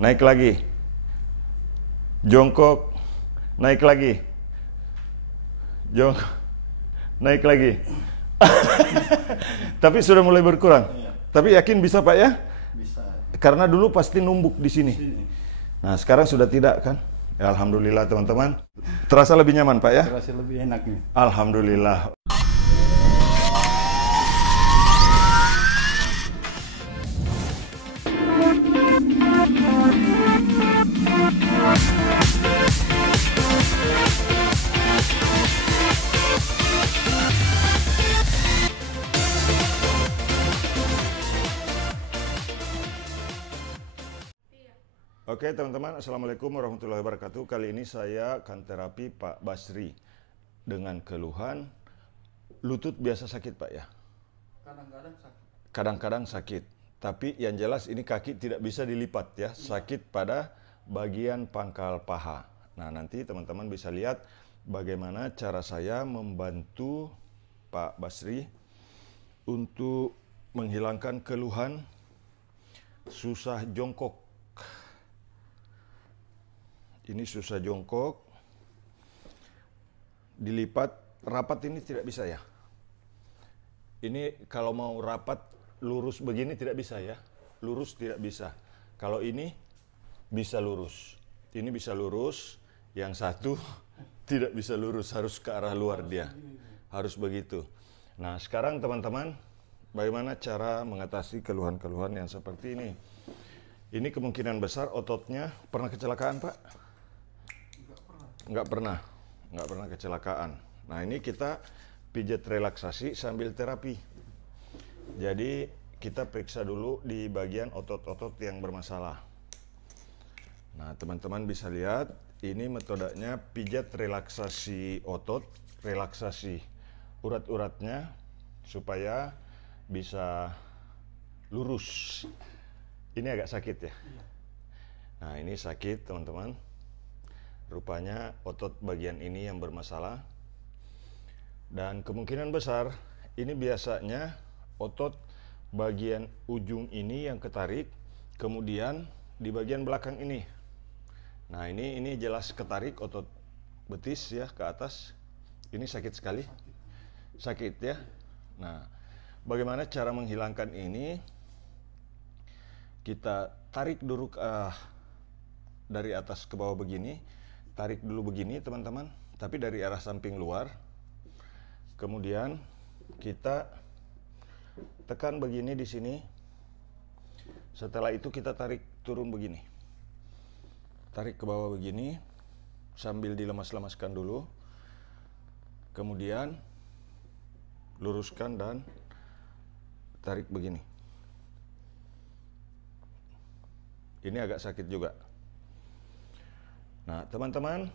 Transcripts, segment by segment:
naik lagi. Jongkok, naik lagi. Jongkok, naik lagi. Tapi sudah mulai berkurang. Iya. Tapi yakin bisa Pak ya? Bisa. Karena dulu pasti numbuk di sini. Nah sekarang sudah tidak kan? Ya, alhamdulillah teman-teman. Terasa lebih nyaman Pak ya? Terasa lebih enak nih. Alhamdulillah. Oke teman-teman, Assalamualaikum warahmatullahi wabarakatuh. Kali ini saya akan terapi Pak Basri dengan keluhan lutut biasa sakit Pak ya? Kadang-kadang sakit. Kadang-kadang sakit, tapi yang jelas ini kaki tidak bisa dilipat ya, sakit pada bagian pangkal paha. Nah nanti teman-teman bisa lihat bagaimana cara saya membantu Pak Basri untuk menghilangkan keluhan susah jongkok. Ini susah jongkok, dilipat, rapat ini tidak bisa ya. Ini kalau mau rapat lurus begini tidak bisa ya, lurus tidak bisa. Kalau ini bisa lurus, ini bisa lurus, yang satu tidak bisa lurus, harus ke arah luar dia, harus begitu. Nah sekarang teman-teman, bagaimana cara mengatasi keluhan-keluhan yang seperti ini? Ini kemungkinan besar ototnya pernah kecelakaan Pak? Nggak pernah kecelakaan. Nah ini kita pijat relaksasi sambil terapi. Jadi kita periksa dulu di bagian otot-otot yang bermasalah. Nah teman-teman bisa lihat, ini metodenya pijat relaksasi otot, relaksasi urat-uratnya supaya bisa lurus. Ini agak sakit ya. Nah ini sakit teman-teman. Rupanya otot bagian ini yang bermasalah. Dan kemungkinan besar ini biasanya otot bagian ujung ini yang ketarik, kemudian di bagian belakang ini. Nah ini jelas ketarik otot betis ya ke atas. Ini sakit sekali. Sakit ya. Nah bagaimana cara menghilangkan ini? Kita tarik dulu dari atas ke bawah begini. Tarik dulu begini teman-teman, tapi dari arah samping luar. Kemudian kita tekan begini di sini. Setelah itu kita tarik turun begini. Tarik ke bawah begini sambil dilemas-lemaskan dulu. Kemudian luruskan dan tarik begini. Ini agak sakit juga. Nah teman-teman,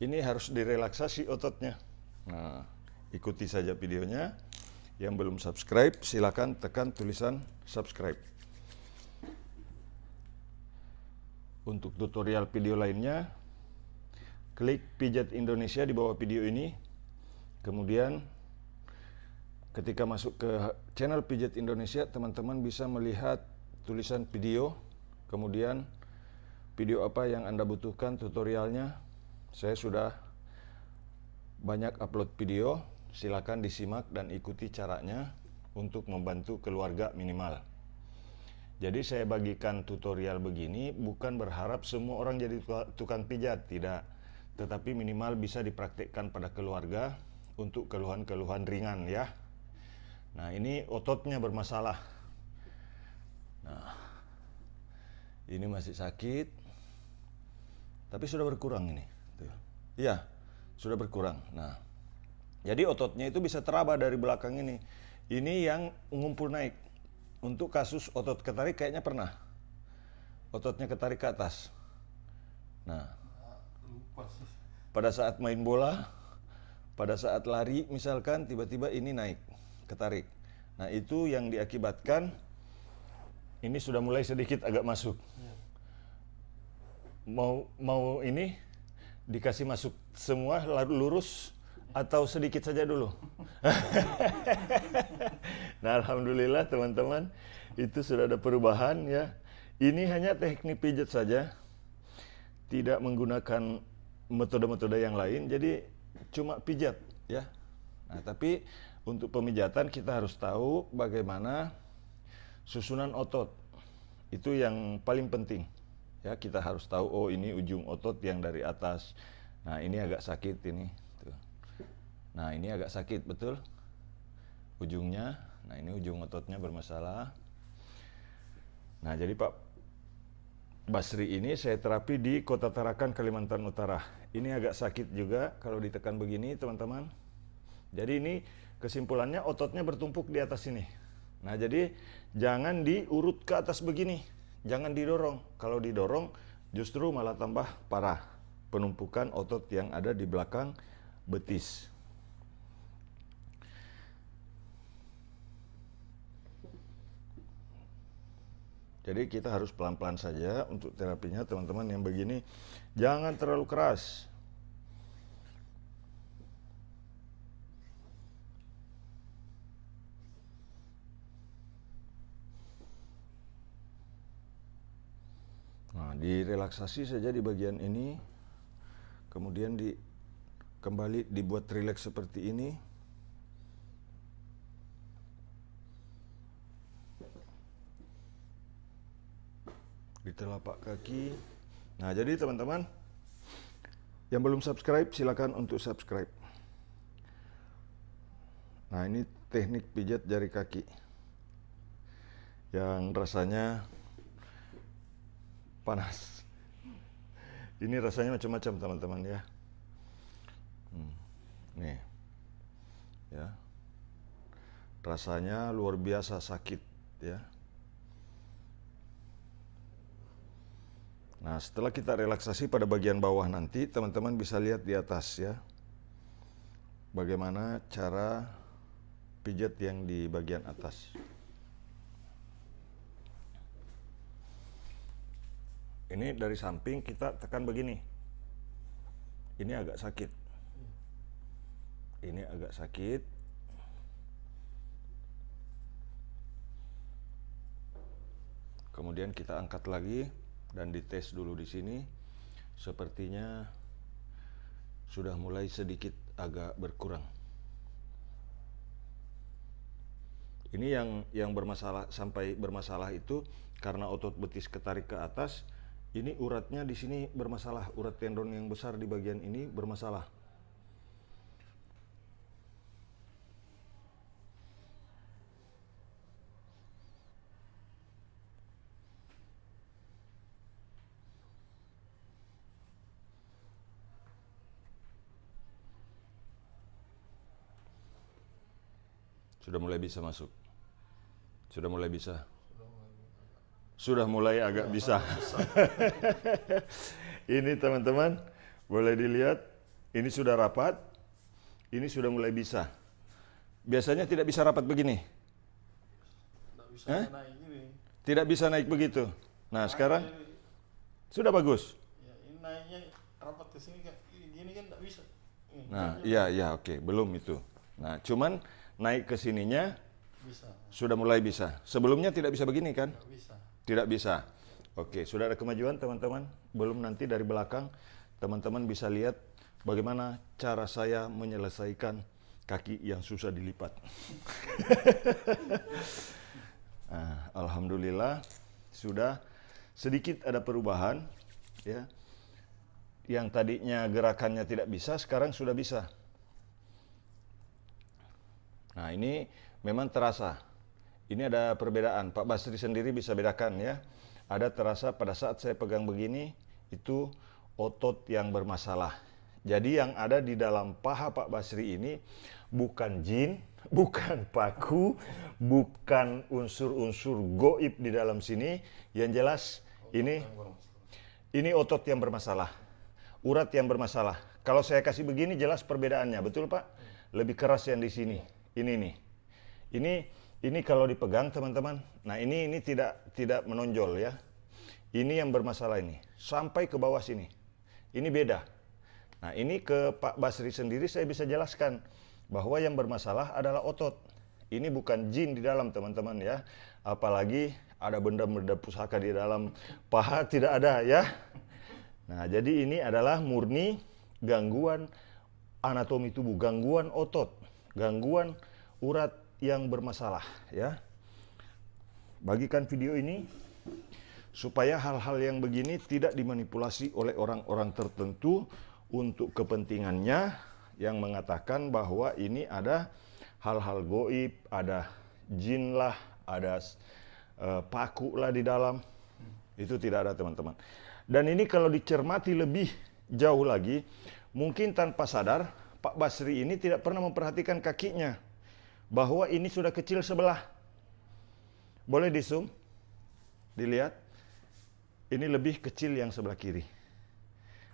ini harus direlaksasi ototnya. Nah ikuti saja videonya. Yang belum subscribe silakan tekan tulisan subscribe. Untuk tutorial video lainnya klik Pijat Indonesia di bawah video ini. Kemudian ketika masuk ke channel Pijat Indonesia, teman-teman bisa melihat tulisan video. Kemudian video apa yang Anda butuhkan tutorialnya, saya sudah banyak upload video, silakan disimak dan ikuti caranya untuk membantu keluarga minimal. Jadi saya bagikan tutorial begini bukan berharap semua orang jadi tukang pijat, tidak. Tetapi minimal bisa dipraktikkan pada keluarga untuk keluhan-keluhan ringan ya. Nah ini ototnya bermasalah. Nah ini masih sakit. Tapi sudah berkurang ini. Iya, sudah berkurang. Nah, jadi ototnya itu bisa teraba dari belakang ini. Ini yang ngumpul naik. Untuk kasus otot ketarik kayaknya pernah. Ototnya ketarik ke atas. Nah, pada saat main bola, pada saat lari misalkan tiba-tiba ini naik, ketarik. Nah, itu yang diakibatkan ini sudah mulai sedikit agak masuk. Mau ini dikasih masuk semua lurus atau sedikit saja dulu? Nah alhamdulillah teman-teman, itu sudah ada perubahan ya. Ini hanya teknik pijat saja, tidak menggunakan metode-metode yang lain, jadi cuma pijat ya. Nah, tapi untuk pemijatan kita harus tahu bagaimana susunan otot. Itu yang paling penting. Ya, kita harus tahu, oh ini ujung otot yang dari atas. Nah, ini agak sakit ini. Tuh. Nah, ini agak sakit, betul? Ujungnya. Nah, ini ujung ototnya bermasalah. Nah, jadi Pak Basri ini saya terapi di Kota Tarakan, Kalimantan Utara. Ini agak sakit juga kalau ditekan begini, teman-teman. Jadi ini kesimpulannya ototnya bertumpuk di atas sini. Nah, jadi jangan diurut ke atas begini. Jangan didorong. Kalau didorong justru malah tambah parah penumpukan otot yang ada di belakang betis. Jadi kita harus pelan-pelan saja untuk terapinya, teman-teman yang begini. Jangan terlalu keras. Nah, direlaksasi saja di bagian ini. Kemudian kembali dibuat rileks seperti ini. Di telapak kaki. Nah, jadi teman-teman yang belum subscribe silakan untuk subscribe. Nah, ini teknik pijat jari kaki yang rasanya panas. Ini rasanya macam-macam teman-teman ya. Nih, ya, rasanya luar biasa sakit ya. Nah, setelah kita relaksasi pada bagian bawah nanti, teman-teman bisa lihat di atas ya, bagaimana cara pijat yang di bagian atas. Ini dari samping kita tekan begini. Ini agak sakit. Ini agak sakit. Kemudian kita angkat lagi dan dites dulu di sini. Sepertinya sudah mulai sedikit agak berkurang. Ini yang bermasalah, sampai bermasalah itu karena otot betis ketarik ke atas. Ini uratnya di sini bermasalah, urat tendon yang besar di bagian ini bermasalah. Sudah mulai bisa masuk. Sudah mulai bisa. Sudah mulai agak bisa. Ini teman-teman, boleh dilihat, ini sudah rapat, ini sudah mulai bisa. Biasanya tidak bisa rapat begini. Tidak bisa naik ini. Tidak bisa naik begitu. Nah, sekarang sudah bagus. Ya, ini naiknya rapat ke sini kan, gini kan tidak bisa. Nah, iya, oke, belum itu. Nah, cuman naik ke sininya Bisa. sudah mulai bisa. Sebelumnya tidak bisa begini kan? Tidak bisa. Tidak bisa. Oke, sudah ada kemajuan teman-teman. Belum, nanti dari belakang teman-teman bisa lihat bagaimana cara saya menyelesaikan kaki yang susah dilipat. Nah, alhamdulillah sudah sedikit ada perubahan ya. Yang tadinya gerakannya tidak bisa, sekarang sudah bisa. Nah, ini memang terasa. Ini ada perbedaan. Pak Basri sendiri bisa bedakan ya. Ada terasa pada saat saya pegang begini, itu otot yang bermasalah. Jadi yang ada di dalam paha Pak Basri ini bukan jin, bukan paku, bukan unsur-unsur goib di dalam sini. Yang jelas ini otot yang bermasalah, urat yang bermasalah. Kalau saya kasih begini jelas perbedaannya, betul Pak? Lebih keras yang di sini. Ini nih. Ini kalau dipegang teman-teman. Nah, ini tidak menonjol ya. Ini yang bermasalah ini. Sampai ke bawah sini. Ini beda. Nah, ini ke Pak Basri sendiri saya bisa jelaskan bahwa yang bermasalah adalah otot. Ini bukan jin di dalam teman-teman ya. Apalagi ada benda-benda pusaka di dalam paha, tidak ada ya. Nah, jadi ini adalah murni gangguan anatomi tubuh, gangguan otot, gangguan urat yang bermasalah ya. Bagikan video ini supaya hal-hal yang begini tidak dimanipulasi oleh orang-orang tertentu untuk kepentingannya yang mengatakan bahwa ini ada hal-hal goib, ada jin lah, ada paku lah di dalam. Itu tidak ada teman-teman. Dan ini kalau dicermati lebih jauh lagi, mungkin tanpa sadar Pak Basri ini tidak pernah memperhatikan kakinya, bahwa ini sudah kecil sebelah. Boleh di zoom, dilihat, ini lebih kecil yang sebelah kiri.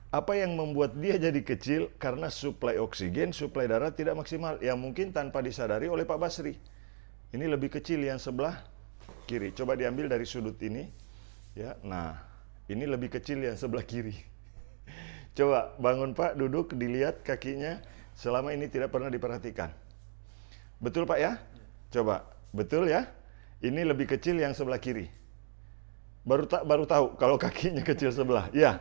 Apa yang membuat dia jadi kecil? Karena suplai oksigen, suplai darah tidak maksimal, yang mungkin tanpa disadari oleh Pak Basri. Ini lebih kecil yang sebelah kiri. Coba diambil dari sudut ini, ya. Nah, ini lebih kecil yang sebelah kiri. Coba bangun Pak, duduk, dilihat kakinya. Selama ini tidak pernah diperhatikan. Betul Pak ya? Coba, betul ya? Ini lebih kecil yang sebelah kiri. Baru tahu kalau kakinya kecil sebelah. Iya.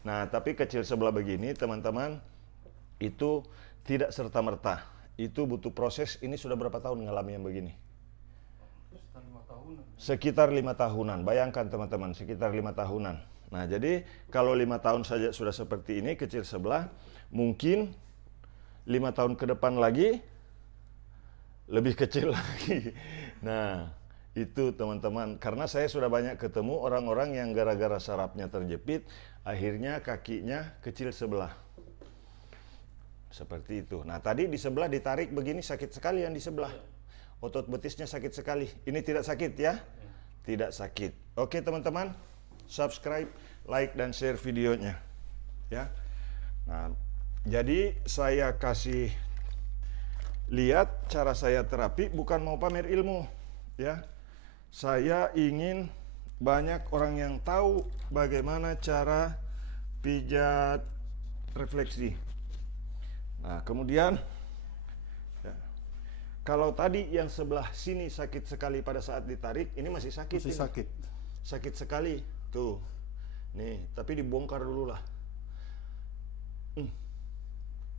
Nah, tapi kecil sebelah begini, teman-teman, itu tidak serta-merta. Itu butuh proses. Ini sudah berapa tahun ngalami yang begini? Sekitar 5 tahunan. Bayangkan teman-teman, sekitar 5 tahunan. Nah, jadi kalau 5 tahun saja sudah seperti ini, kecil sebelah, mungkin 5 tahun ke depan lagi lebih kecil lagi. Nah, itu teman-teman, karena saya sudah banyak ketemu orang-orang yang gara-gara sarafnya terjepit, akhirnya kakinya kecil sebelah. Seperti itu. Nah, tadi di sebelah ditarik begini sakit sekali yang di sebelah. Otot betisnya sakit sekali. Ini tidak sakit ya? Tidak sakit. Oke teman-teman, subscribe, like, dan share videonya. Ya. Nah, jadi saya kasih lihat cara saya terapi, bukan mau pamer ilmu. Ya. Saya ingin banyak orang yang tahu bagaimana cara pijat refleksi. Nah, kemudian ya, kalau tadi yang sebelah sini sakit sekali pada saat ditarik, ini masih sakit. Masih ini. sakit. Sakit sekali. Tuh. Nih, tapi dibongkar dulu lah.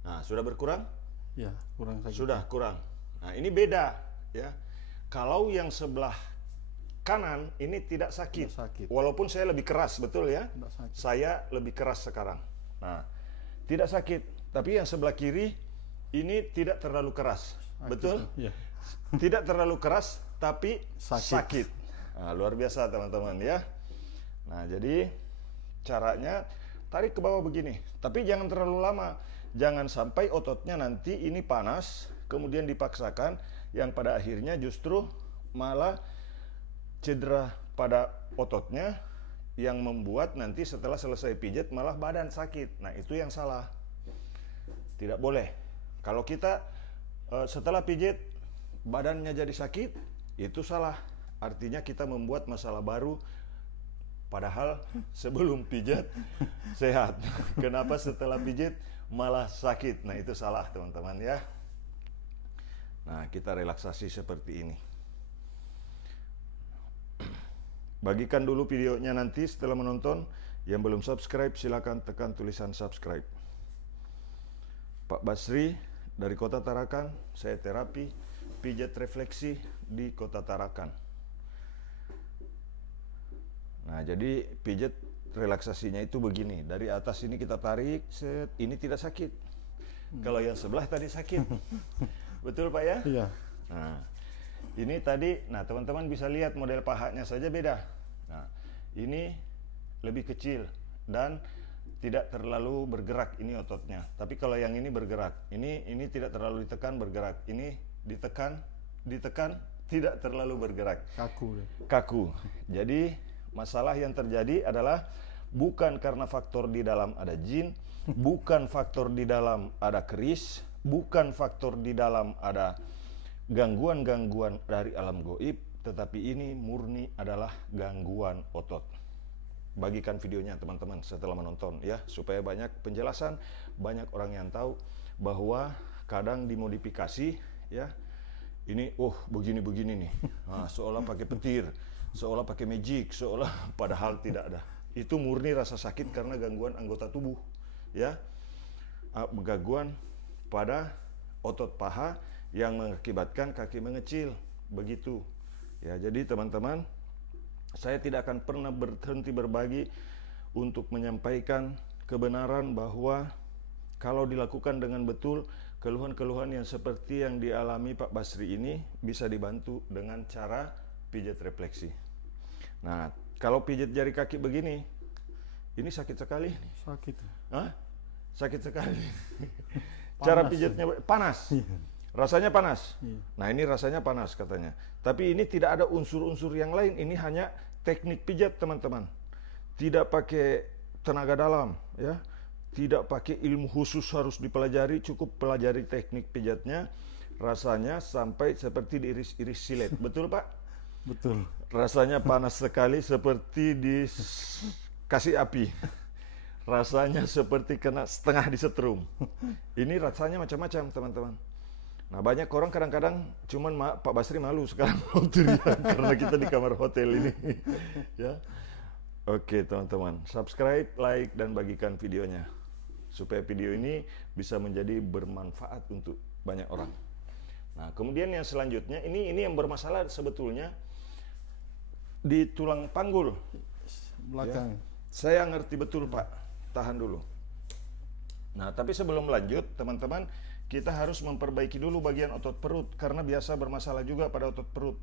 Nah, sudah berkurang? Ya, kurang sakit. Sudah kurang. Nah, ini beda ya. Kalau yang sebelah kanan ini tidak sakit. Tidak sakit. Walaupun saya lebih keras, betul ya? Tidak sakit. Saya lebih keras sekarang. Nah, tidak sakit. Tapi yang sebelah kiri ini tidak terlalu keras. Sakit. Betul? Ya. Tidak terlalu keras tapi sakit. Sakit. Nah, luar biasa teman-teman ya. Nah, jadi caranya tarik ke bawah begini. Tapi jangan terlalu lama. Jangan sampai ototnya nanti ini panas, kemudian dipaksakan, yang pada akhirnya justru malah cedera pada ototnya, yang membuat nanti setelah selesai pijat malah badan sakit. Nah, itu yang salah. Tidak boleh. Kalau kita setelah pijat badannya jadi sakit, itu salah. Artinya kita membuat masalah baru, padahal sebelum pijat sehat. Kenapa setelah pijat malah sakit? Nah, itu salah teman-teman ya. Nah, kita relaksasi seperti ini. Bagikan dulu videonya nanti setelah menonton. Yang belum subscribe silakan tekan tulisan subscribe. Pak Basri dari Kota Tarakan, saya terapi pijat refleksi di Kota Tarakan. Nah, jadi pijat relaksasinya itu begini. Dari atas ini kita tarik, set, ini tidak sakit. Kalau yang sebelah tadi sakit. Betul Pak ya? Iya. Nah, ini tadi, nah teman-teman bisa lihat model pahanya saja beda. Nah, ini lebih kecil dan tidak terlalu bergerak ini ototnya. Tapi kalau yang ini bergerak, ini tidak terlalu ditekan, bergerak. Ini ditekan, tidak terlalu bergerak. Kaku. Kaku. Jadi masalah yang terjadi adalah bukan karena faktor di dalam ada jin, bukan faktor di dalam ada keris, bukan faktor di dalam ada gangguan-gangguan dari alam goib, tetapi ini murni adalah gangguan otot. Bagikan videonya teman-teman setelah menonton ya, supaya banyak penjelasan, banyak orang yang tahu bahwa kadang dimodifikasi ya. Ini begini-begini nih. Nah, seolah pakai petir. seolah pakai magic, seolah padahal tidak ada. Itu murni rasa sakit karena gangguan anggota tubuh, ya. Gangguan pada otot paha yang mengakibatkan kaki mengecil, begitu. Ya, jadi teman-teman, saya tidak akan pernah berhenti berbagi untuk menyampaikan kebenaran bahwa kalau dilakukan dengan betul, keluhan-keluhan yang seperti yang dialami Pak Basri ini bisa dibantu dengan cara pijat refleksi. Nah, kalau pijat jari kaki begini, ini sakit sekali. Sakit. Hah? Sakit sekali. Cara pijatnya panas. Rasanya panas. Nah, ini rasanya panas katanya. Tapi ini tidak ada unsur-unsur yang lain. Ini hanya teknik pijat, teman-teman. Tidak pakai tenaga dalam, ya. Tidak pakai ilmu khusus harus dipelajari, cukup pelajari teknik pijatnya. Rasanya sampai seperti diiris-iris silet. Betul, Pak? Betul. Rasanya panas sekali seperti dikasih api. Rasanya seperti kena setengah disetrum. Ini rasanya macam-macam, teman-teman. Nah, banyak orang kadang-kadang cuman Pak Basri malu sekarang mau teriak karena kita di kamar hotel ini. Ya. Oke, teman-teman, subscribe, like, dan bagikan videonya supaya video ini bisa menjadi bermanfaat untuk banyak orang. Nah, kemudian yang selanjutnya ini yang bermasalah sebetulnya di tulang panggul Belakang. ya. Saya ngerti betul, Pak. Tahan dulu. Nah, tapi sebelum lanjut, teman-teman, kita harus memperbaiki dulu bagian otot perut karena biasa bermasalah juga pada otot perut.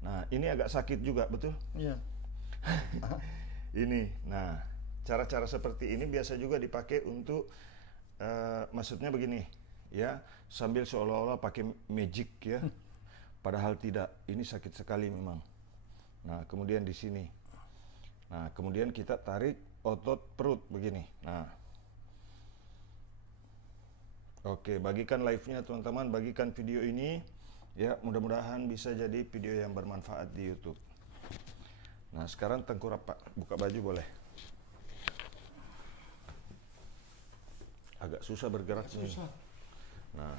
Nah, ini agak sakit juga, betul? Iya. Ini, nah, cara-cara seperti ini biasa juga dipakai untuk, maksudnya begini, ya, sambil seolah-olah pakai magic, ya. Padahal tidak, ini sakit sekali memang. Nah, kemudian di sini. Nah, kemudian kita tarik otot perut begini. Nah, oke, bagikan live-nya teman-teman, bagikan video ini. Ya, mudah-mudahan bisa jadi video yang bermanfaat di YouTube. Nah, sekarang tengkurap, Pak. Buka baju boleh. Agak susah bergerak. Susah. Nah,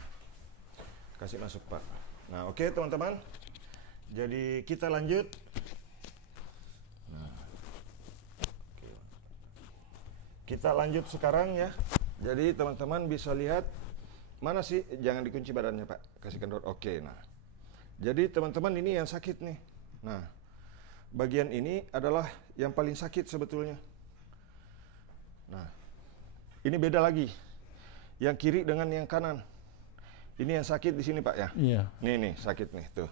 kasih masuk, Pak. Nah, oke teman-teman. Jadi kita lanjut. Nah, oke. Kita lanjut sekarang ya. Jadi teman-teman bisa lihat. Mana sih? Jangan dikunci badannya, Pak. Kasihkan dot. Oke, nah. Jadi teman-teman ini yang sakit nih. Nah, bagian ini adalah yang paling sakit sebetulnya. Nah, ini beda lagi. Yang kiri dengan yang kanan. Ini yang sakit di sini, Pak ya? Iya. Nih, sakit nih, tuh.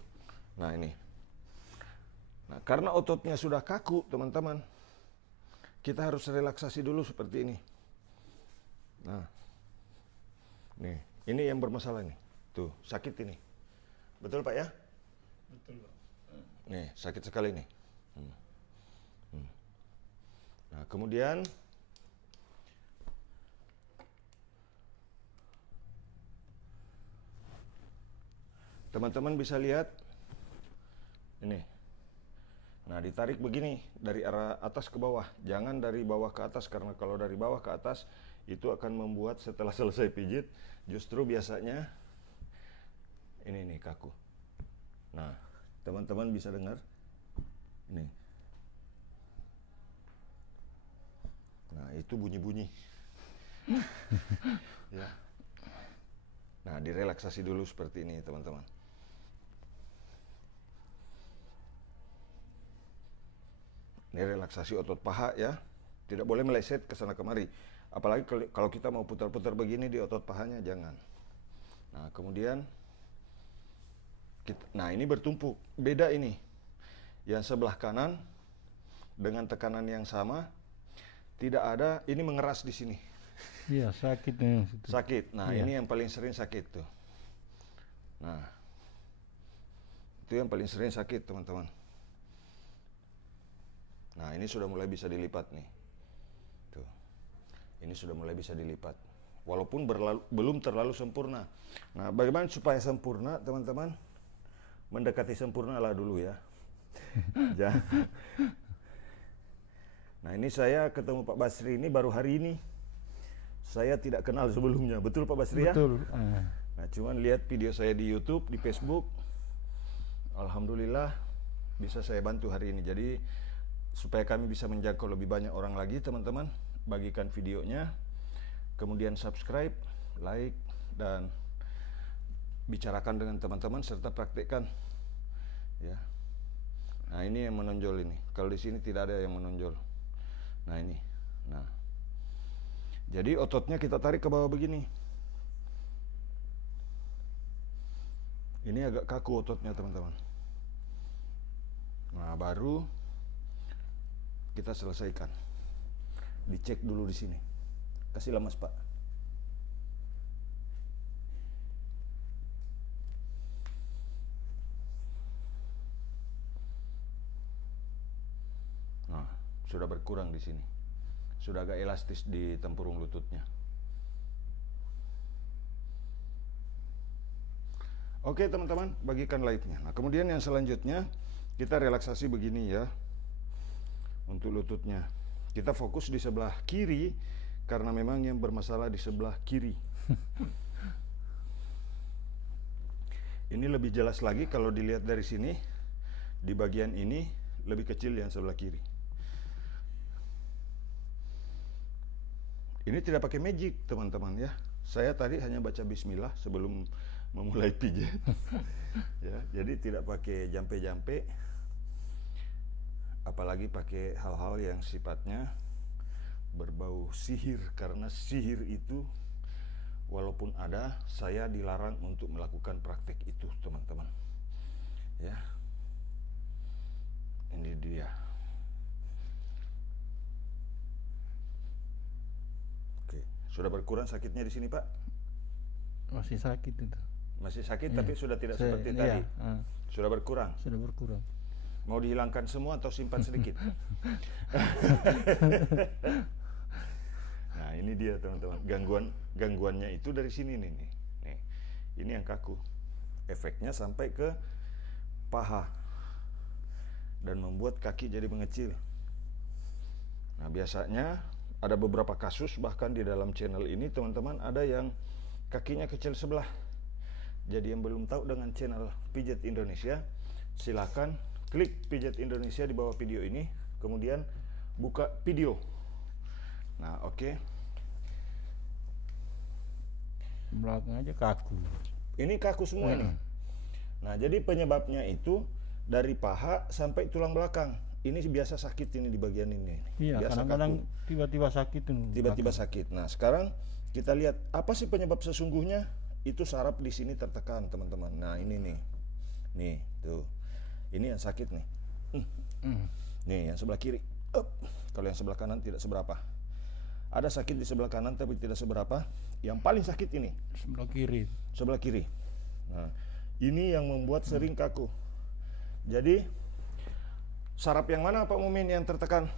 Nah, ini. Nah, karena ototnya sudah kaku, teman-teman. Kita harus relaksasi dulu seperti ini. Nah. Nih. Ini yang bermasalah nih. Tuh, sakit ini. Betul, Pak ya? Betul, Pak. Nih, sakit sekali nih. Nah, kemudian teman-teman bisa lihat ini. Nah, ditarik begini dari arah atas ke bawah. Jangan dari bawah ke atas karena kalau dari bawah ke atas itu akan membuat setelah selesai pijit justru biasanya ini nih kaku. Nah, teman-teman bisa dengar ini. Nah, itu bunyi-bunyi. Ya. Nah, direlaksasi dulu seperti ini, teman-teman. Ini relaksasi otot paha ya. Tidak boleh meleset ke sana kemari. Apalagi kalau kita mau putar-putar begini di otot pahanya, jangan. Nah, kemudian nah ini bertumpuk. Beda ini. Yang sebelah kanan dengan tekanan yang sama, tidak ada, ini mengeras di sini. Iya, sakit nih. Sakit. Nah, iya. ini yang paling sering sakit tuh. Nah, itu yang paling sering sakit, teman-teman. Nah, ini sudah mulai bisa dilipat nih. Tuh. Ini sudah mulai bisa dilipat. Walaupun belum terlalu sempurna. Nah, bagaimana supaya sempurna, teman-teman? Mendekati sempurna lah dulu ya. Nah, ini saya ketemu Pak Basri ini baru hari ini. Saya tidak kenal sebelumnya. Betul Pak Basri ya? Betul. Nah, cuman lihat video saya di YouTube, di Facebook. Alhamdulillah bisa saya bantu hari ini. Jadi supaya kami bisa menjangkau lebih banyak orang lagi, teman-teman, bagikan videonya, kemudian subscribe, like, dan bicarakan dengan teman-teman serta praktekkan. Ya. Nah, ini yang menonjol ini. Kalau di sini tidak ada yang menonjol. Nah, ini. Nah. Jadi ototnya kita tarik ke bawah begini. Ini agak kaku ototnya, teman-teman. Nah, baru kita selesaikan. Dicek dulu di sini. Kasih lemas, Pak. Nah, sudah berkurang di sini. Sudah agak elastis di tempurung lututnya. Oke, teman-teman, bagikan lightnya. Nah, kemudian yang selanjutnya kita relaksasi begini ya. Untuk lututnya kita fokus di sebelah kiri karena memang yang bermasalah di sebelah kiri. Ini lebih jelas lagi kalau dilihat dari sini. Di bagian ini lebih kecil yang sebelah kiri. Ini tidak pakai magic, teman-teman ya. Saya tadi hanya baca bismillah sebelum memulai pijat. Ya, jadi tidak pakai jampe-jampe. Apalagi pakai hal-hal yang sifatnya berbau sihir, karena sihir itu walaupun ada, saya dilarang untuk melakukan praktek itu, teman-teman. Ya. Ini dia. Oke, sudah berkurang sakitnya di sini, Pak? Masih sakit itu. Masih sakit, Iya. tapi sudah tidak seperti tadi. Sudah berkurang. Sudah berkurang. Mau dihilangkan semua atau simpan sedikit? Nah, ini dia, teman-teman. Gangguannya itu dari sini nih. Nih. Ini yang kaku. Efeknya sampai ke paha dan membuat kaki jadi mengecil. Nah, biasanya ada beberapa kasus bahkan di dalam channel ini, teman-teman, ada yang kakinya kecil sebelah. Jadi yang belum tahu dengan channel Pijat Indonesia, silakan klik Pijat Indonesia di bawah video ini, kemudian buka video. Nah, oke. Belakang aja kaku. Ini kaku semua ini. Nah, jadi penyebabnya itu dari paha sampai tulang belakang. Ini biasa sakit ini di bagian ini. Iya, Biasa kadang-kadang kaku. tiba-tiba sakit tuh. Tiba-tiba sakit. Nah, sekarang kita lihat apa sih penyebab sesungguhnya? Itu saraf di sini tertekan, teman-teman. Nah, ini nih. Nih, tuh. Ini yang sakit nih. Nih, yang sebelah kiri. Kalau yang sebelah kanan tidak seberapa. Ada sakit di sebelah kanan tapi tidak seberapa. Yang paling sakit ini Sebelah kiri. sebelah kiri. Nah, ini yang membuat sering kaku. Jadi saraf yang mana, Pak Mumin, yang tertekan?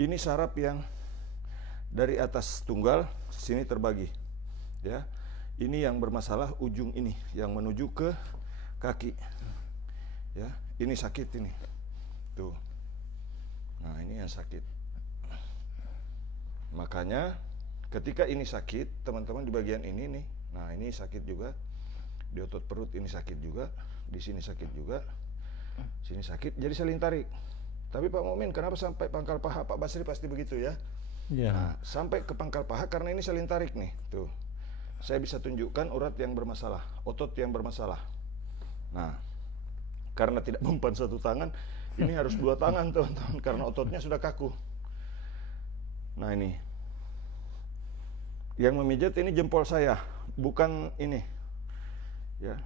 Ini saraf yang dari atas tunggal sini terbagi. Ya. Ini yang bermasalah ujung ini yang menuju ke kaki. Ya, ini sakit ini. Tuh. Nah, ini yang sakit. Makanya ketika ini sakit, teman-teman, di bagian ini nih. Nah, ini sakit juga. Di otot perut ini sakit juga. Di sini sakit juga. Sini sakit, jadi saling tarik. Tapi Pak Mumin, kenapa sampai pangkal paha? Pak Basri pasti begitu ya. Iya. Nah, sampai ke pangkal paha karena ini saling tarik nih. Tuh. Saya bisa tunjukkan urat yang bermasalah, otot yang bermasalah. Nah, karena tidak mempan satu tangan, ini harus dua tangan, teman-teman, karena ototnya sudah kaku. Nah, ini. Yang memijat ini jempol saya, bukan ini. Ya.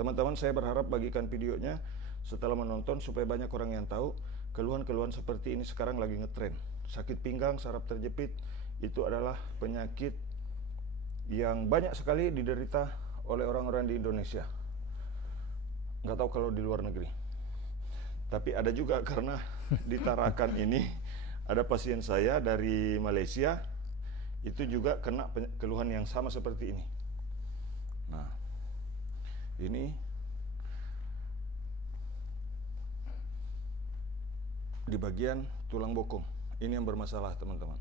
Teman-teman, saya berharap bagikan videonya setelah menonton supaya banyak orang yang tahu keluhan-keluhan seperti ini sekarang lagi ngetren. Sakit pinggang, saraf terjepit, itu adalah penyakit yang banyak sekali diderita oleh orang-orang di Indonesia. Nggak tahu kalau di luar negeri. Tapi ada juga karena di Tarakan ini ada pasien saya dari Malaysia, itu juga kena keluhan yang sama seperti ini. Nah, ini di bagian tulang bokong. Ini yang bermasalah, teman-teman.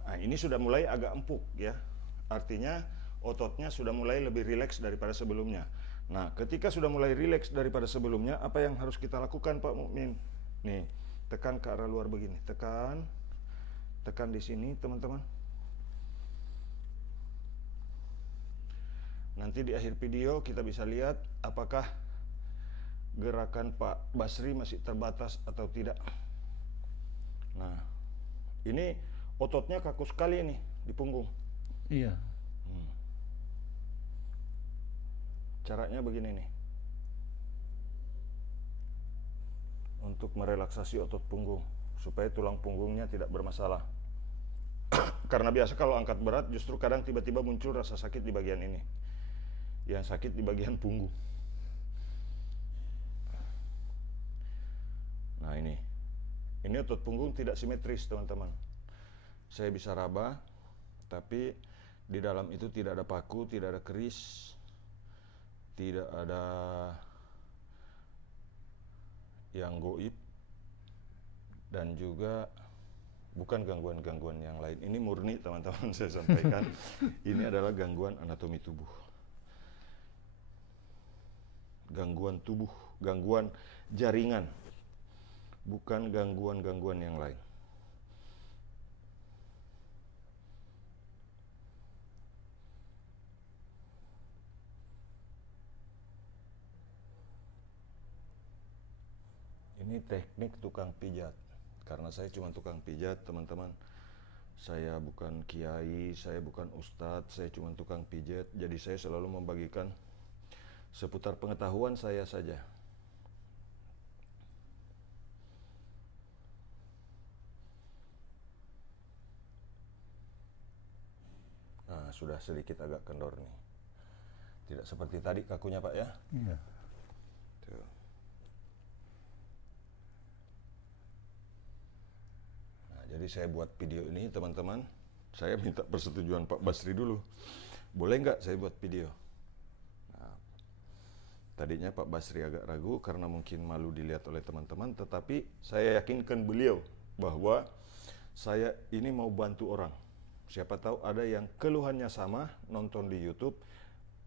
Nah, ini sudah mulai agak empuk ya. Artinya ototnya sudah mulai lebih rileks daripada sebelumnya. Nah, ketika sudah mulai rileks daripada sebelumnya, apa yang harus kita lakukan, Pak Mukmin? Nih, tekan ke arah luar begini, tekan di sini, teman-teman. Nanti di akhir video kita bisa lihat apakah gerakan Pak Basri masih terbatas atau tidak. Nah, ini ototnya kaku sekali nih di punggung. Iya. Caranya begini nih. Untuk merelaksasi otot punggung supaya tulang punggungnya tidak bermasalah. Karena biasa kalau angkat berat justru kadang tiba-tiba muncul rasa sakit di bagian ini. Yang sakit di bagian punggung. Nah, ini otot punggung tidak simetris, teman-teman. Saya bisa raba, tapi di dalam itu tidak ada paku, tidak ada keris, tidak ada yang goib, dan juga bukan gangguan-gangguan yang lain. Ini murni, teman-teman, saya sampaikan. Ini adalah gangguan anatomi tubuh. Gangguan tubuh, gangguan jaringan, bukan gangguan-gangguan yang lain. Ini teknik tukang pijat. Karena saya cuma tukang pijat, teman-teman. Saya bukan kiai, saya bukan ustadz, saya cuma tukang pijat. Jadi saya selalu membagikan seputar pengetahuan saya saja. Nah, sudah sedikit agak kendor nih. Tidak seperti tadi kakunya, Pak, ya? Iya. Tuh. Nah, jadi saya buat video ini, teman-teman. Saya minta persetujuan Pak Basri dulu. Boleh nggak saya buat video? Nah, tadinya Pak Basri agak ragu karena mungkin malu dilihat oleh teman-teman. Tetapi saya yakinkan beliau bahwa saya ini mau bantu orang. Siapa tahu ada yang keluhannya sama, nonton di YouTube,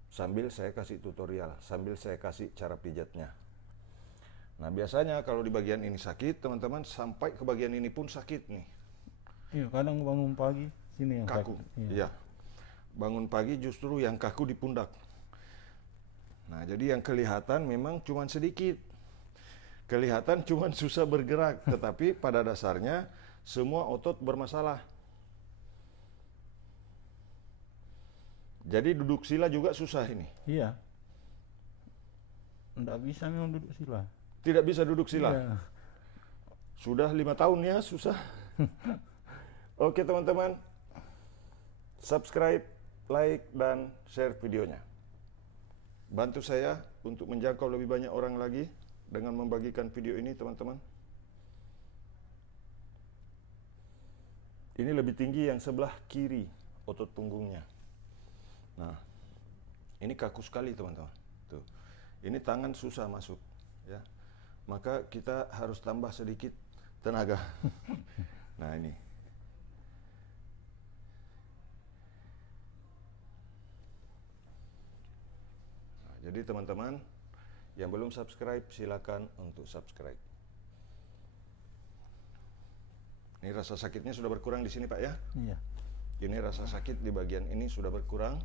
sambil saya kasih tutorial, sambil saya kasih cara pijatnya. Nah, biasanya kalau di bagian ini sakit, teman-teman, sampai ke bagian ini pun sakit nih. Iya, kadang bangun pagi sini yang Kaku. sakit. Iya. Bangun pagi justru yang kaku di pundak. Nah, jadi yang kelihatan memang cuma sedikit. Kelihatan cuma susah bergerak, tetapi pada dasarnya semua otot bermasalah. Jadi duduk sila juga susah ini. Iya. Nggak bisa memang duduk sila. Tidak bisa duduk sila. Iya. Sudah 5 tahun ya, susah. Oke, teman-teman. Subscribe, like, dan share videonya. Bantu saya untuk menjangkau lebih banyak orang lagi dengan membagikan video ini, teman-teman. Ini lebih tinggi yang sebelah kiri, otot punggungnya. Nah, ini kaku sekali, teman-teman. Tuh. Ini tangan susah masuk, ya. Maka kita harus tambah sedikit tenaga. Nah, ini. Nah, jadi teman-teman yang belum subscribe, silakan untuk subscribe. Ini rasa sakitnya sudah berkurang di sini, Pak, ya? Iya. Ini rasa sakit di bagian ini sudah berkurang.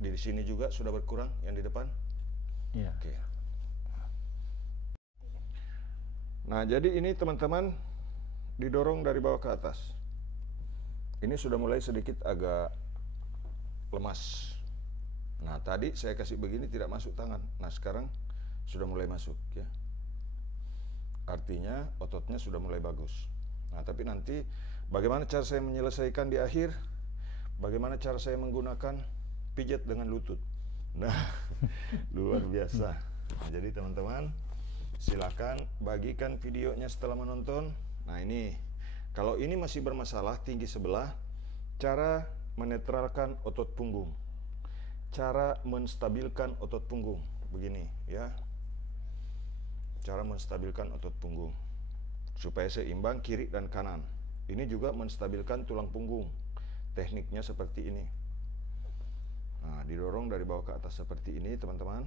Di sini juga sudah berkurang, yang di depan. Iya. Oke. Nah, jadi ini teman-teman didorong dari bawah ke atas. Ini sudah mulai sedikit agak lemas. Nah, tadi saya kasih begini tidak masuk tangan. Nah, sekarang sudah mulai masuk, ya. Artinya ototnya sudah mulai bagus. Nah, tapi nanti bagaimana cara saya menyelesaikan di akhir? Bagaimana cara saya menggunakan pijat dengan lutut? Nah, luar biasa. Nah, jadi teman-teman, silakan bagikan videonya setelah menonton. Nah, ini kalau ini masih bermasalah tinggi sebelah, cara menetralkan otot punggung, cara menstabilkan otot punggung begini, ya. Cara menstabilkan otot punggung supaya seimbang kiri dan kanan. Ini juga menstabilkan tulang punggung. Tekniknya seperti ini. Nah, didorong dari bawah ke atas seperti ini, teman-teman.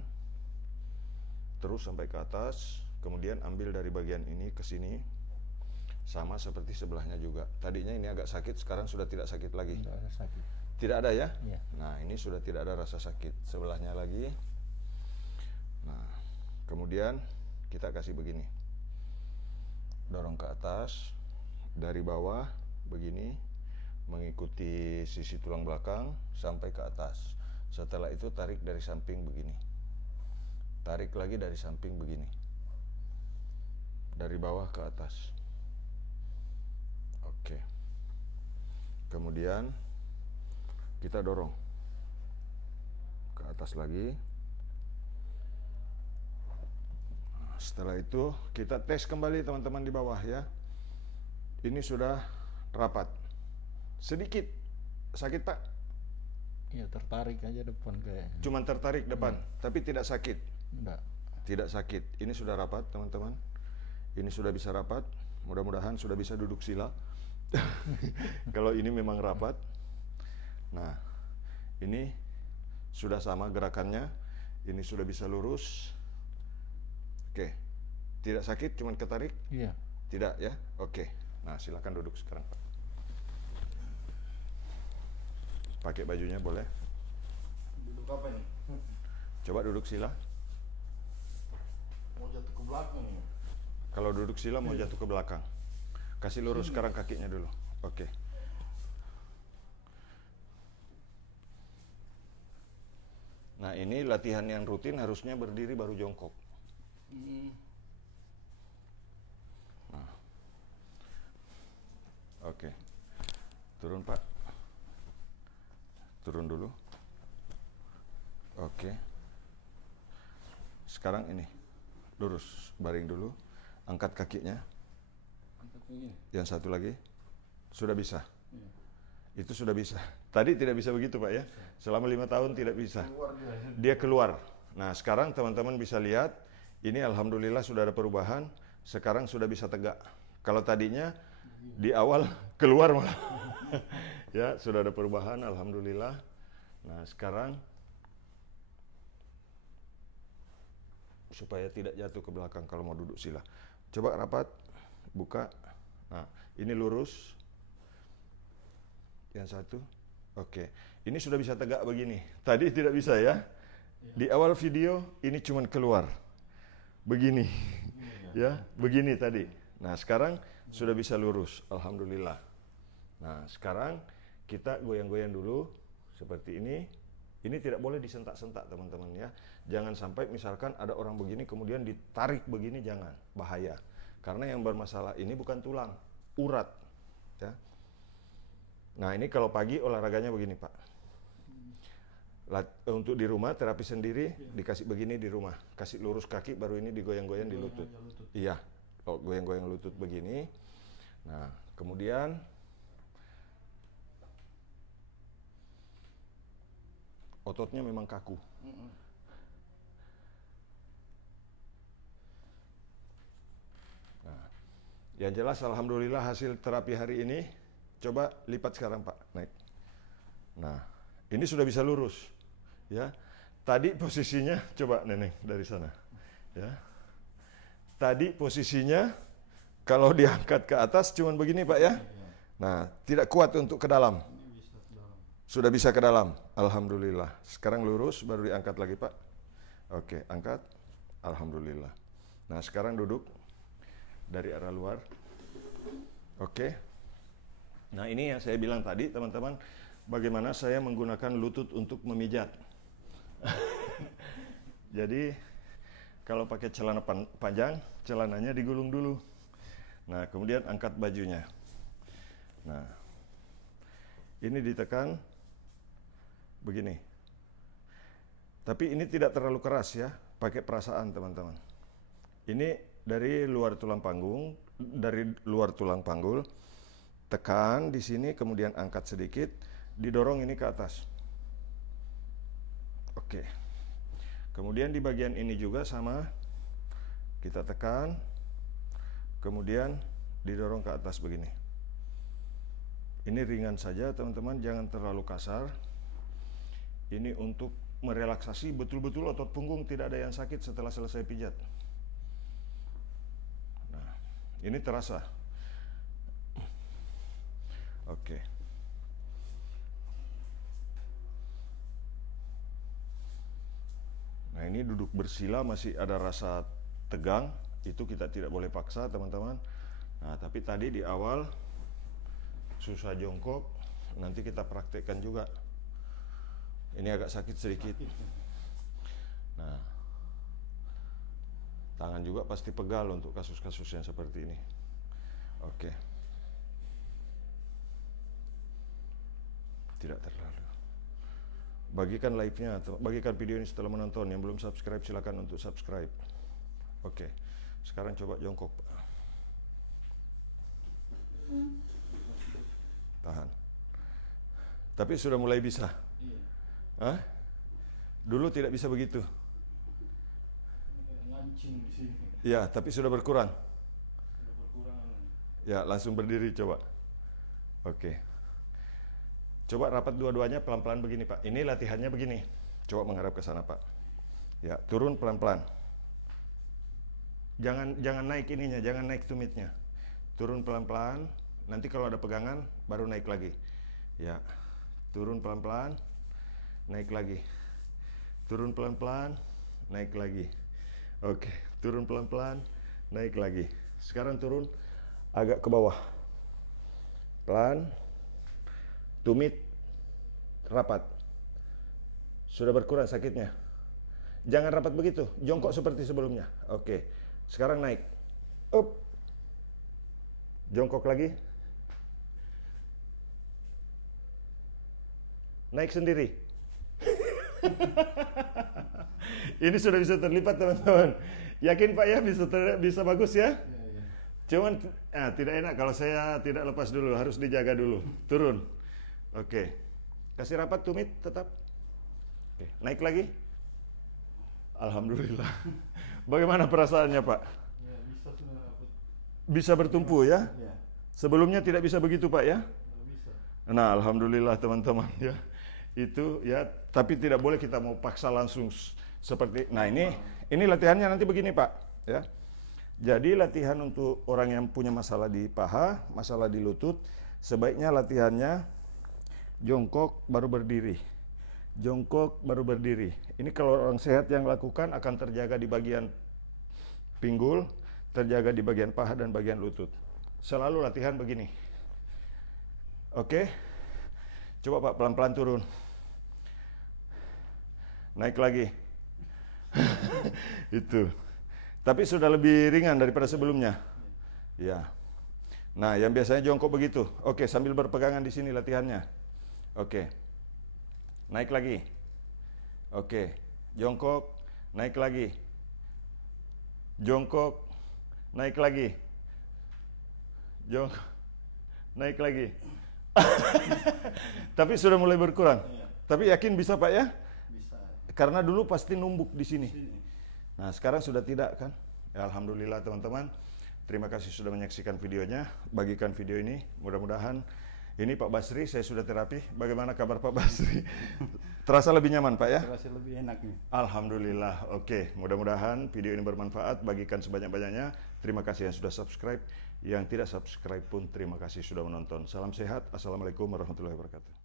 Terus sampai ke atas, kemudian ambil dari bagian ini ke sini. Sama seperti sebelahnya juga. Tadinya ini agak sakit, sekarang sudah tidak sakit lagi. Tidak ada sakit. Tidak ada ya? Iya. Nah, ini sudah tidak ada rasa sakit. Sebelahnya lagi. Nah, kemudian kita kasih begini. Dorong ke atas, dari bawah, begini. Mengikuti sisi tulang belakang, sampai ke atas. Setelah itu tarik dari samping begini. Tarik lagi dari samping begini. Dari bawah ke atas. Oke. Kemudian kita dorong ke atas lagi. Nah, setelah itu kita tes kembali teman-teman di bawah ya. Ini sudah rapat. Sedikit sakit Pak. Iya, tertarik aja depan kayak. Cuman tertarik depan, tapi tidak sakit. Enggak. Tidak sakit. Ini sudah rapat teman-teman. Ini sudah bisa rapat. Mudah-mudahan sudah bisa duduk sila. Kalau ini memang rapat. Nah, ini sudah sama gerakannya. Ini sudah bisa lurus. Oke. Tidak sakit, cuman ketarik? Iya. Tidak ya? Oke. Nah, silakan duduk sekarang Pak. Pakai bajunya boleh. Duduk apa ini? Coba duduk sila. Mau jatuh ke belakang nih. Kalau duduk sila mau jatuh ke belakang. Kasih lurus sekarang kakinya dulu. Oke. Nah, ini latihan yang rutin, harusnya berdiri baru jongkok. Nah. Oke. Turun Pak. Turun dulu. Oke. Sekarang ini. Lurus, baring dulu. Angkat kakinya. Yang satu lagi. Sudah bisa. Itu sudah bisa. Tadi tidak bisa begitu Pak ya. Selama 5 tahun tidak bisa. Dia keluar. Nah, sekarang teman-teman bisa lihat. Ini alhamdulillah sudah ada perubahan. Sekarang sudah bisa tegak. Kalau tadinya di awal keluar malah. Ya, sudah ada perubahan alhamdulillah. Nah, sekarang supaya tidak jatuh ke belakang kalau mau duduk sila. Coba rapat, buka. Nah, ini lurus. Yang satu. Oke. Ini sudah bisa tegak begini. Tadi tidak bisa ya. Di awal video ini cuman keluar. Begini. Ya, begini tadi. Nah, sekarang sudah bisa lurus. Alhamdulillah. Nah, sekarang kita goyang-goyang dulu seperti ini. Ini tidak boleh disentak-sentak teman-teman ya. Jangan sampai misalkan ada orang begini kemudian ditarik begini, jangan. Bahaya. Karena yang bermasalah ini bukan tulang, urat. Ya. Nah, ini kalau pagi olahraganya begini Pak. Untuk di rumah terapi sendiri dikasih begini di rumah. Kasih lurus kaki baru ini digoyang-goyang di lutut. Iya. Oh, goyang-goyang lutut begini. Nah, kemudian ototnya memang kaku. Nah, yang jelas alhamdulillah hasil terapi hari ini. Coba lipat sekarang Pak, naik. Nah, ini sudah bisa lurus. Ya. Tadi posisinya coba Neneng dari sana. Ya. Tadi posisinya kalau diangkat ke atas cuman begini Pak ya. Nah, tidak kuat untuk ke dalam. Sudah bisa ke dalam. Alhamdulillah. Sekarang lurus baru diangkat lagi Pak. Oke, angkat. Alhamdulillah. Nah, sekarang duduk dari arah luar. Oke. Nah, ini yang saya bilang tadi teman-teman, bagaimana saya menggunakan lutut untuk memijat. Jadi kalau pakai celana panjang, celananya digulung dulu. Nah, kemudian angkat bajunya. Nah, ini ditekan begini. Tapi ini tidak terlalu keras ya, pakai perasaan teman-teman. Ini dari luar tulang panggung, dari luar tulang panggul. Tekan di sini, kemudian angkat sedikit, didorong ini ke atas. Oke. Kemudian di bagian ini juga sama, kita tekan, kemudian didorong ke atas begini. Ini ringan saja teman-teman, jangan terlalu kasar. Ini untuk merelaksasi betul-betul otot punggung tidak ada yang sakit setelah selesai pijat. Nah, ini terasa. Oke. Nah, ini duduk bersila masih ada rasa tegang, itu kita tidak boleh paksa, teman-teman. Nah, tapi tadi di awal susah jongkok, nanti kita praktekkan juga. Ini agak sakit sedikit. Nah, tangan juga pasti pegal untuk kasus-kasus yang seperti ini. Oke. Tidak terlalu. Bagikan live-nya, bagikan video ini setelah menonton. Yang belum subscribe silakan untuk subscribe. Oke. Sekarang coba jongkok. Tahan. Tapi sudah mulai bisa. Hah? Dulu tidak bisa begitu. Ngancing di sini. Ya, tapi sudah berkurang. Sudah berkurang. Ya, langsung berdiri coba. Oke. Coba rapat dua-duanya pelan-pelan begini, Pak. Ini latihannya begini. Coba menghadap ke sana, Pak. Ya, turun pelan-pelan. Jangan naik ininya, jangan naik tumitnya. Turun pelan-pelan. Nanti kalau ada pegangan baru naik lagi. Ya. Turun pelan-pelan. Naik lagi. Turun pelan-pelan, naik lagi. Oke, turun pelan-pelan, naik lagi. Sekarang turun agak ke bawah. Pelan. Tumit, rapat. Sudah berkurang sakitnya. Jangan rapat begitu, jongkok seperti sebelumnya. Oke, sekarang naik. Up. Jongkok lagi. Naik sendiri. Ini sudah bisa terlipat, teman-teman. Yakin Pak ya bisa bagus ya? Ya. Cuman tidak enak kalau saya tidak lepas dulu, harus dijaga dulu. Turun. Oke. Kasih rapat tumit tetap. Oke, naik lagi. Alhamdulillah. Bagaimana perasaannya, Pak? Ya, bisa sudah dapat. Bisa bertumpu ya? Ya, Sebelumnya tidak bisa begitu, Pak ya? nggak bisa. Nah, alhamdulillah teman-teman ya. Itu ya, tapi tidak boleh kita mau paksa langsung seperti. Nah, ini latihannya nanti begini, Pak, ya. Jadi latihan untuk orang yang punya masalah di paha, masalah di lutut, sebaiknya latihannya jongkok baru berdiri. Jongkok baru berdiri. Ini kalau orang sehat yang lakukan akan terjaga di bagian pinggul, terjaga di bagian paha dan bagian lutut. Selalu latihan begini. Oke. Coba Pak pelan-pelan turun. Naik lagi. Itu. Tapi sudah lebih ringan daripada sebelumnya. Ya. Nah, yang biasanya jongkok begitu. Oke, sambil berpegangan di sini latihannya. Oke. Naik lagi. Oke. Jongkok, naik lagi. Jongkok, naik lagi. Jongkok, naik lagi. Tapi sudah mulai berkurang. Iya. Tapi yakin bisa, Pak ya? Bisa. Karena dulu pasti numbuk di sini. Sini. Nah, sekarang sudah tidak kan? Ya, alhamdulillah teman-teman. Terima kasih sudah menyaksikan videonya. Bagikan video ini. Mudah-mudahan ini Pak Basri, saya sudah terapi. Bagaimana kabar Pak Basri? Terasa lebih nyaman, Pak ya? Terasa lebih enak nih. Alhamdulillah. Oke, mudah-mudahan video ini bermanfaat. Bagikan sebanyak-banyaknya. Terima kasih yang sudah subscribe. Yang tidak subscribe pun terima kasih sudah menonton. Salam sehat. Assalamualaikum warahmatullahi wabarakatuh.